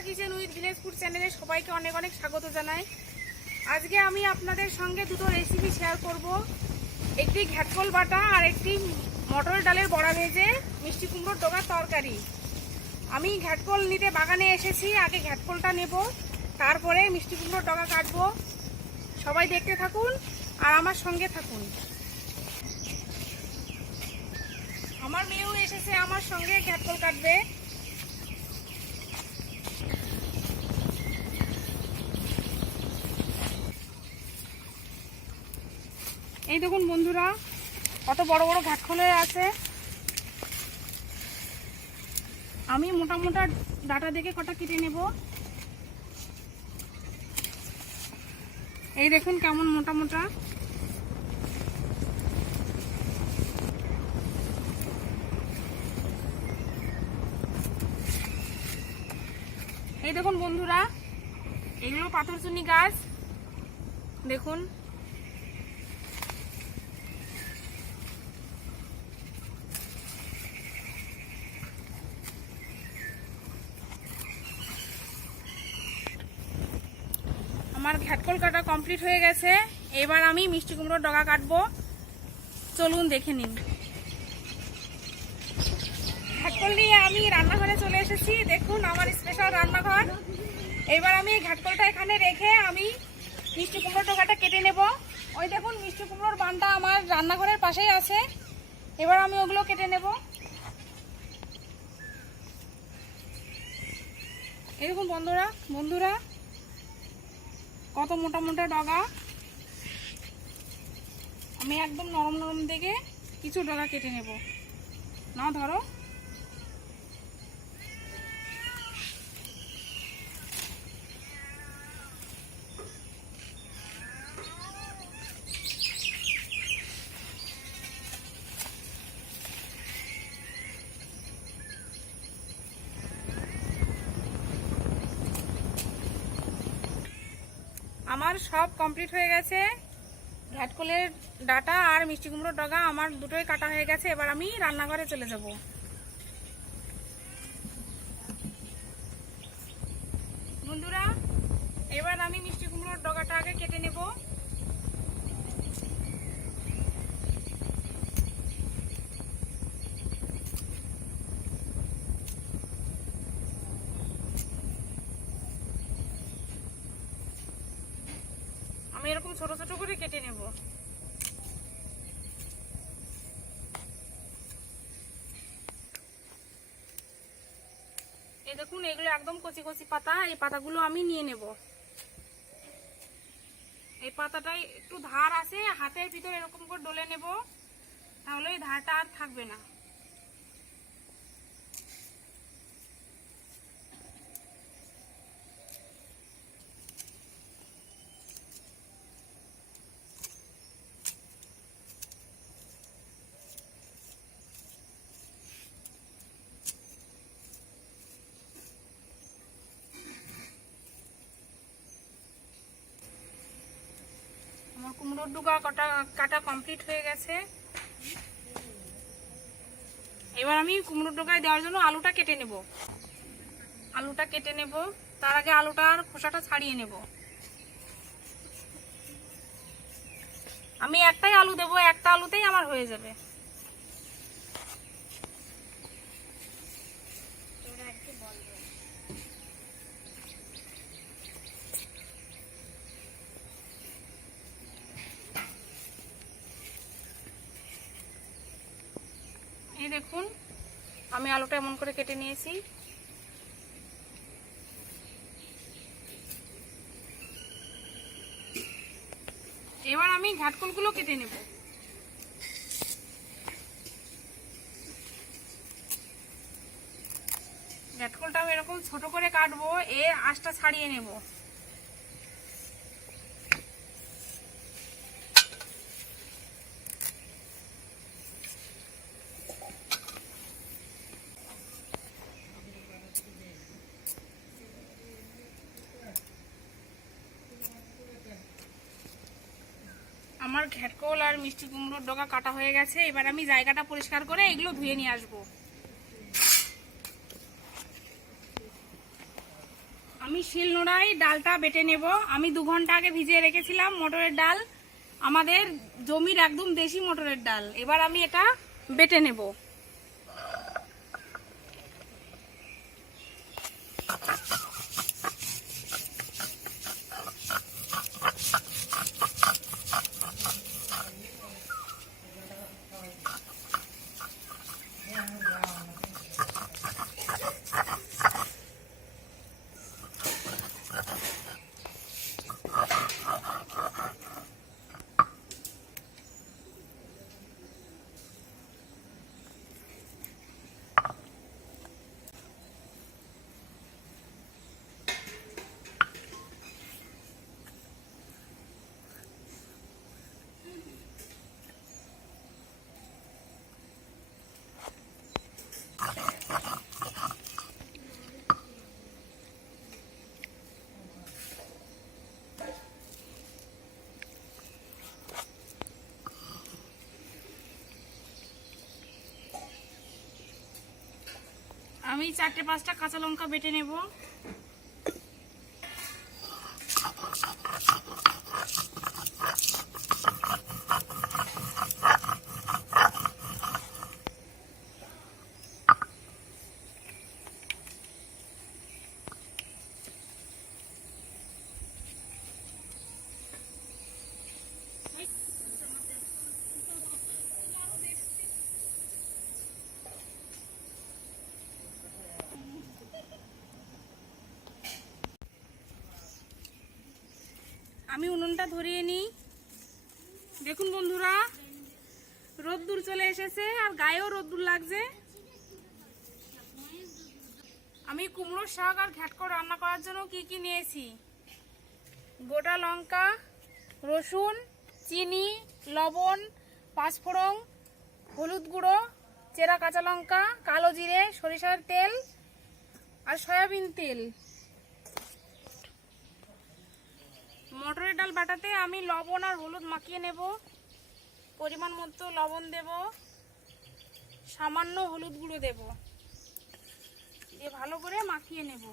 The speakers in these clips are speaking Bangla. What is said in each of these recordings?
Rekha kitchen with village food চ্যানেলে সবাইকে অনেক অনেক স্বাগত জানাই। আজকে আমি আপনাদের সঙ্গে দুটো রেসিপি শেয়ার করব, একটি ঘ্যাটকল বাটা আর একটি মটর ডালের বড়া ভেজে মিষ্টি কুমড়োর ডোকার তরকারি। আমি ঘ্যাটকল নিতে বাগানে এসেছি, আগে ঘ্যাটকলটা নেব, তারপরে মিষ্টি কুমড়োর ডগা কাটবো। সবাই দেখতে থাকুন আর আমার সঙ্গে থাকুন। আমার মেয়েও এসেছে আমার সঙ্গে ঘ্যাটকল কাটবে। এই দেখুন বন্ধুরা, কত বড় বড় ঘ্যাটকল আছে। আমি মোটা মোটা ডাটা দেখে কটা কেটে নেব। এই দেখুন কেমন মোটা মোটা। এই দেখুন বন্ধুরা, এগুলো পাথরচুনি গাছ। দেখুন আমার ঘ্যাটকল কাটা কমপ্লিট হয়ে গেছে। এবার আমি মিষ্টি কুমড়োর ডগা কাটবো, চলুন দেখে নিন। ঘ্যাটকল নিয়ে আমি রান্নাঘরে চলে এসেছি। দেখুন আমার স্পেশাল রান্নাঘর। এবার আমি ঘ্যাটকলটা এখানে রেখে আমি মিষ্টি কুমড়োর ডগাটা কেটে নেব। ওই দেখুন মিষ্টি কুমড়োর বানটা আমার রান্নাঘরের পাশেই আছে। এবার আমি ওগুলো কেটে নেব। এই দেখুন বন্ধুরা কত মোটা মোটা ডগা। আমি একদম নরম নরম দেখে কিছু ডগা কেটে নেব। না ধরো, আমার সব কমপ্লিট হয়ে গেছে। ঘ্যাটকলের ডাটা আর মিষ্টি কুমড়োর ডগা আমার দুটোই কাটা হয়ে গেছে। এবার আমি রান্নাঘরে চলে যাব। বন্ধুরা, এবার আমি মিষ্টি কুমড়োর ডগাটা আগে কেটে নেব। আমি এরকম ছোট ছোট করে কেটে নেব। এই দেখুন এগুলো একদম কচি কচি পাতা। এই পাতাগুলো আমি নিয়ে নেব। এই পাতাটাই একটু ধার আছে, হাতের ভিতর এরকম করে ডলে নেব, তাহলে এই ধারটা আর থাকবে না। আমার কুমড়োর ডগা কাটা কমপ্লিট হয়ে গেছে। এবার আমি কুমড়োর ডগায় দেওয়ার জন্য আলুটা কেটে নেব। তার আগে আলুটার খোসাটা ছাড়িয়ে নেব। আমি একটাই আলু দেব, একটা আলুতেই আমার হয়ে যাবে। এই দেখুন আমি আলুটা এমন করে কেটে নিয়েছি। এবার আমি ঘ্যাটকলগুলো কেটে নেব। ঘ্যাটকলটাও এরকম ছোট করে কাটবো, এর আঁশটা ছাড়িয়ে নেব। আমার ঘ্যাটকল আর মিষ্টি কুমড়োর ডগা কাটা হয়ে গেছে। এবার আমি জায়গাটা পরিষ্কার করে এগুলো ধুয়ে নিয়ে আসবো। আমি শিলনোড়ায় ডালটা বেটে নেব। আমি 2 ঘন্টা আগে ভিজিয়ে রেখেছিলাম মটরের ডাল, আমাদের জমির একদম দেশি মটরের ডাল। এবার আমি এটা বেটে নেব। আমি 4-5টা কাঁচা লঙ্কা বেটে নেব। আমি উনুনটা ধরিয়ে নিই। দেখুন বন্ধুরা, রোদ্দুর চলে এসেছে আর গায়েও রোদ্দুর লাগছে। আমি কুমড়োর শাক আর ঘ্যাটকো রান্না করার জন্য কি কি নিয়েছি: গোটা লঙ্কা, রসুন, চিনি, লবণ, পাঁচফোড়ন, হলুদ গুঁড়ো, চেরা কাঁচা লঙ্কা, কালো জিরে, সরিষার তেল আর সয়াবিন তেল। মটরের ডাল বাটাতে আমি লবণ আর হলুদ মাখিয়ে নেব। পরিমাণ মতো লবণ দেব, সামান্য হলুদ গুঁড়ো দেব, দিয়ে ভালো করে মাখিয়ে নেব।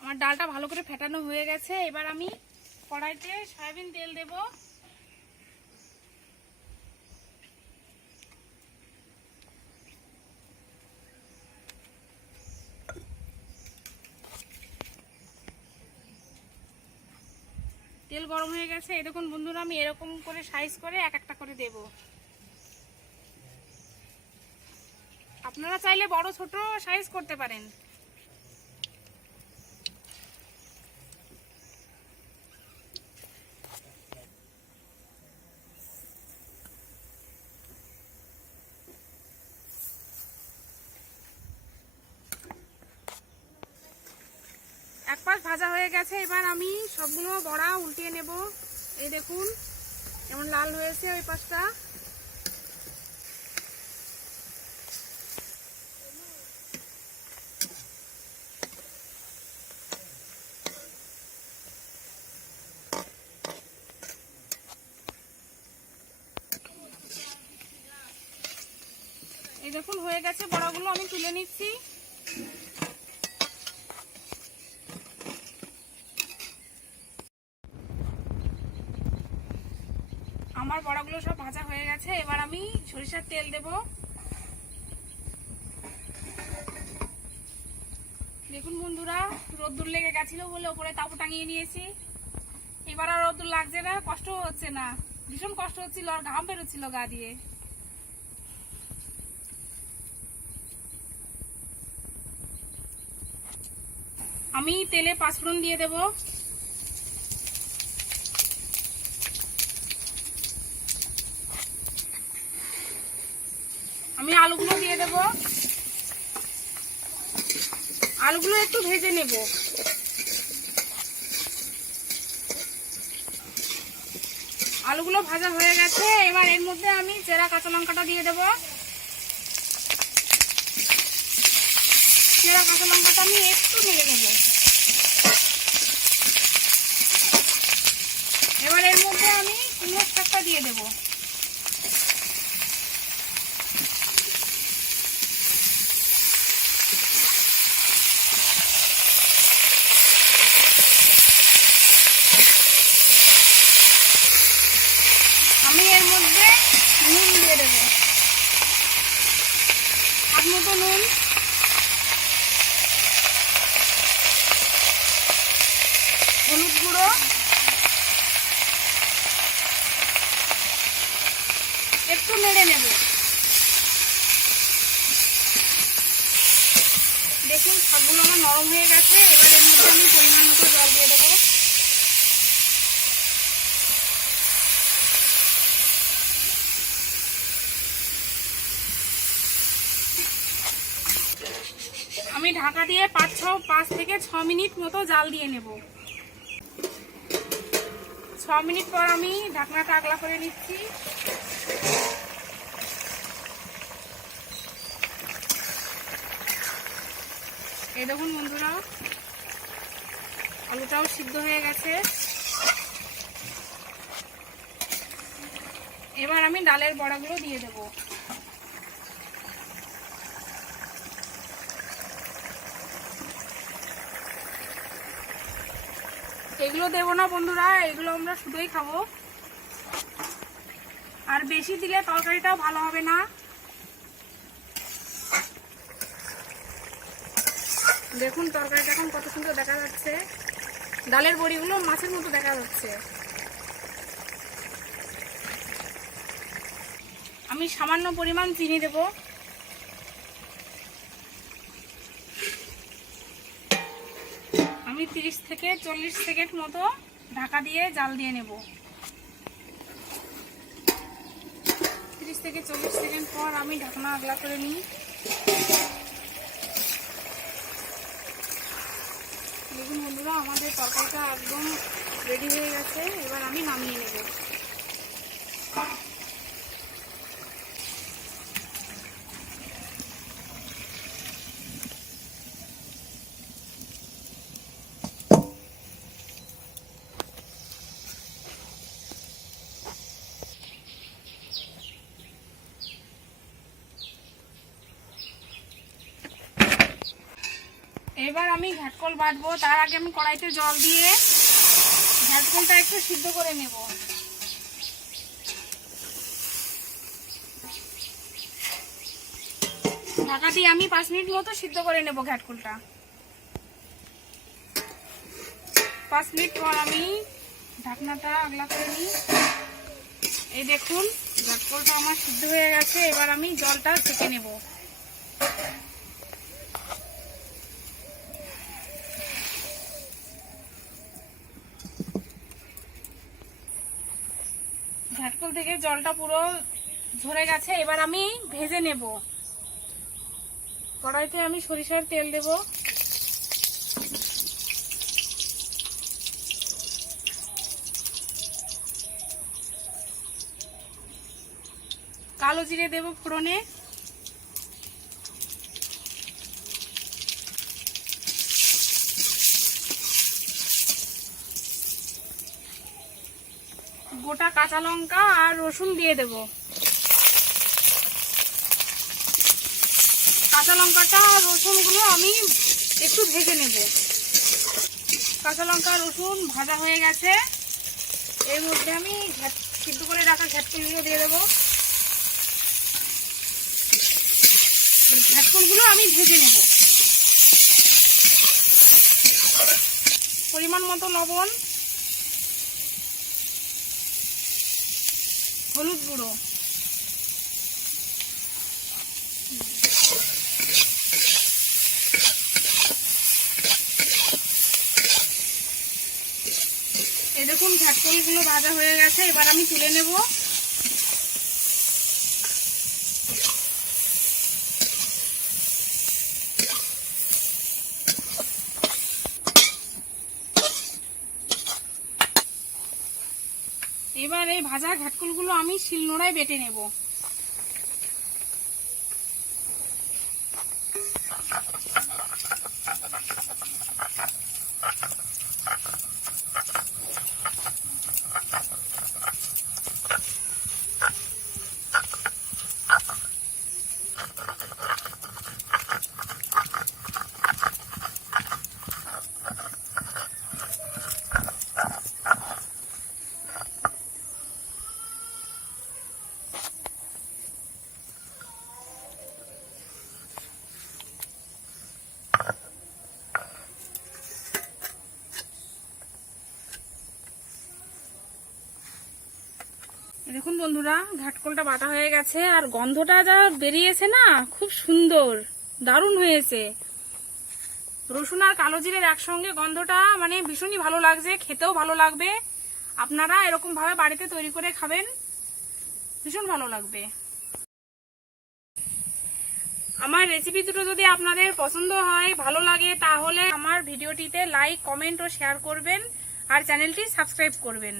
আমার ডালটা ভালো করে ফেটানো হয়ে গেছে। এবার আমি কড়াইতে সয়াবিন তেল দেব। তেল গরম হয়ে গেছে। এই দেখুন বন্ধুরা, আমি এরকম করে সাইজ করে এক একটা করে দেব। আপনারা চাইলে বড় ছোট সাইজ করতে পারেন। এক পাশ ভাজা হয়ে গেছে। এবার আমি সবগুলো বড়া উল্টিয়ে নেব। এই দেখুন কেমন লাল হয়েছে ওই পাশটা। এই দেখুন হয়ে গেছে, বড়াগুলো আমি তুলে নিচ্ছি। আমার বড়াগুলো সব ভাজা হয়ে গেছে। এবার আমি সরিষার তেল দেব। দেখুন বন্ধুরা, রোদ্দুর লেগে গেছিল বলে ওপরে তাঁবু টাঙিয়ে নিয়েছি। এবার আর রোদ্দুর লাগছে না, কষ্ট হচ্ছে না। ভীষণ কষ্ট হচ্ছিল আর ঘাম বেরোচ্ছিল গা দিয়ে। আমি তেলে পাঁচফোড়ন দিয়ে দেব। আমি আলুগুলো দিয়ে দেব। আলুগুলো একটু ভেজে নেব। আলুগুলো ভাজা হয়ে গেছে। এবার এর মধ্যে আমি চেরা কাঁচা লঙ্কাটা দিয়ে দেব। চেরা কাঁচা লঙ্কাটা আমি একটু নেড়ে নেব। এবার এর মধ্যে আমি কুমড়োর শাকটা দিয়ে দেব। আমি এর মধ্যে নুন দিয়ে দেবো, হাত মতো নুন, হলুদ গুঁড়ো, একটু নেড়ে নেব। দেখুন শাকগুলো আমার নরম হয়ে গেছে। এবার এর মধ্যে আমি পরিমাণ মতো জল দিয়ে দেবো। আমি ঢাকা দিয়ে 5 থেকে 6 মিনিট মতো জাল দিয়ে নেব। 6 মিনিট পর আমি ঢাকনাটা আগলা করে নিচ্ছি। এই দেখুন বন্ধুরা, আলুটাও সিদ্ধ হয়ে গেছে। এবার আমি ডালের বড়াগুলো দিয়ে দেব। এগুলো দেবো না বন্ধুরা, এগুলো আমরা শুধুই খাবো। আর বেশি দিলে তরকারিটাও ভালো হবে না। দেখুন তরকারিটা এখন কত সুন্দর দেখা যাচ্ছে, ডালের বড়িগুলো মাছের মতো দেখা যাচ্ছে। আমি সামান্য পরিমাণ চিনি দেব। আমি 30 থেকে 40 সেকেন্ড মতো ঢাকা দিয়ে জাল দিয়ে নেব। 30 থেকে 40 সেকেন্ড পর আমি ঢাকনা আগলা করে নিই। দেখুন বন্ধুরা, আমাদের তরকারিটা একদম রেডি হয়ে গেছে। এবার আমি নামিয়ে নেব। এবার আমি ঘাটকল বাটবো। তার আগে আমি কড়াইতে জল দিয়ে ঘাটকলটা একটু সিদ্ধ করে নেব। ঢাকা দিয়ে আমি 5 মিনিট মতো সিদ্ধ করে নেব ঘাটকলটা। 5 মিনিট পর আমি ঢাকনাটা আগলা করে নিই। এই দেখুন ঘাটকলটা আমার সিদ্ধ হয়ে গেছে। এবার আমি জলটা ছেঁকে নেব। ঘাটকল থেকে জলটা পুরো ঝরে গেছে। এবার আমি ভেজে নেব। কড়াইতে আমি সরিষার তেল দেব। কালো জিরে দেব ফোড়নে। গোটা কাঁচা লঙ্কা আর রসুন দিয়ে দেব। কাঁচা লঙ্কাটা আর রসুনগুলো আমি একটু ভেজে নেব। কাঁচা লঙ্কা রসুন ভাজা হয়ে গেছে। এর মধ্যে আমি সিদ্ধ করে রাখা ঘাটকলগুলো দিয়ে দেবো। ঘাটকলগুলো আমি ভেজে নেব। পরিমাণ মতো লবণ, হলুদ গুঁড়ো, এই দেখুন ঘাটকলগুলো ভাজা হয়ে গেছে। এবার আমি তুলে নেব। এবার এই ভাজা ঘাটকলগুলো আমি শিলনোড়ায় বেটে নেব। দেখুন বন্ধুরা, ঘাটকলটা বাটা হয়ে গেছে আর গন্ধটা যা বেরিয়েছে না, খুব সুন্দর, দারুণ হয়েছে। রসুন আর কালো জিরের একসঙ্গে গন্ধটা মানে ভীষণই ভালো লাগছে, খেতেও ভালো লাগবে। আপনারা এরকম ভাবে বাড়িতে তৈরি করে খাবেন, ভীষণ ভালো লাগবে। আমার রেসিপি দুটো যদি আপনাদের পছন্দ হয়, ভালো লাগে, তাহলে আমার ভিডিওটিতে লাইক, কমেন্ট ও শেয়ার করবেন আর চ্যানেলটি সাবস্ক্রাইব করবেন।